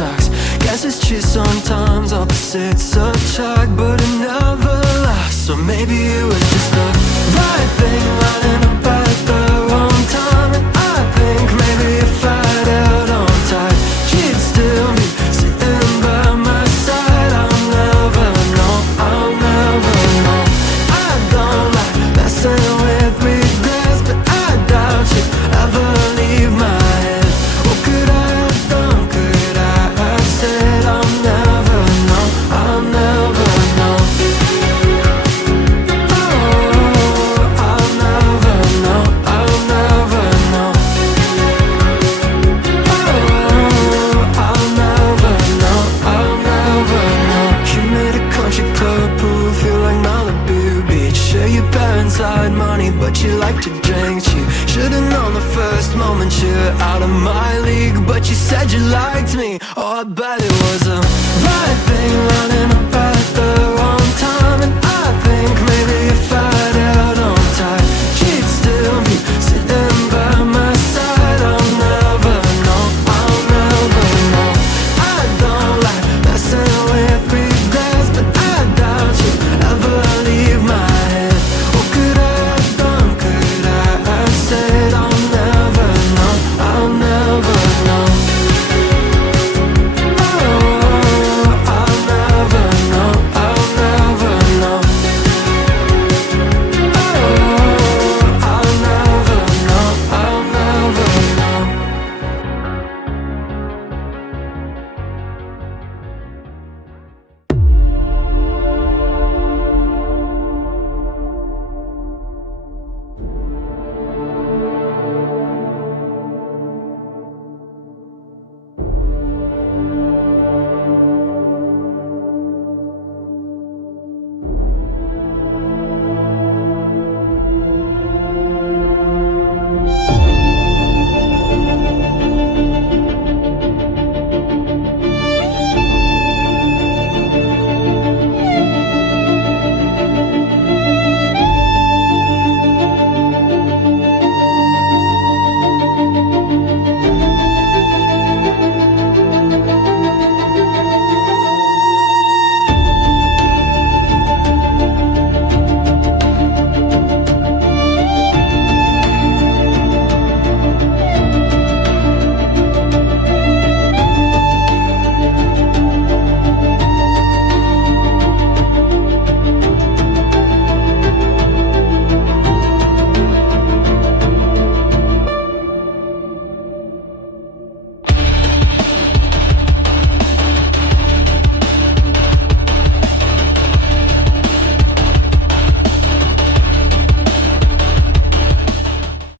tracks. Guess it's true sometimes opposites attract, but it never lasts. So maybe it was just the right thing lining up at the wrong time. And I think maybe if I'd held on tight, she'd still be sitting by my side. I'll never know, I'll never know. I don't like messing with regrets, but I doubt you'd ever leave my head. What could I have done, could I have said? I'll never know, I'll never know. Oh, I'll never know, I'll never know. Oh, I'll never know, I'll never know. You made a country club pool feel like Malibu Beach. Sure, your parents had money, but you like to drink cheap. Should've known the first moment you're out of my league, but you said you liked me. Oh, I bet it was a right thing.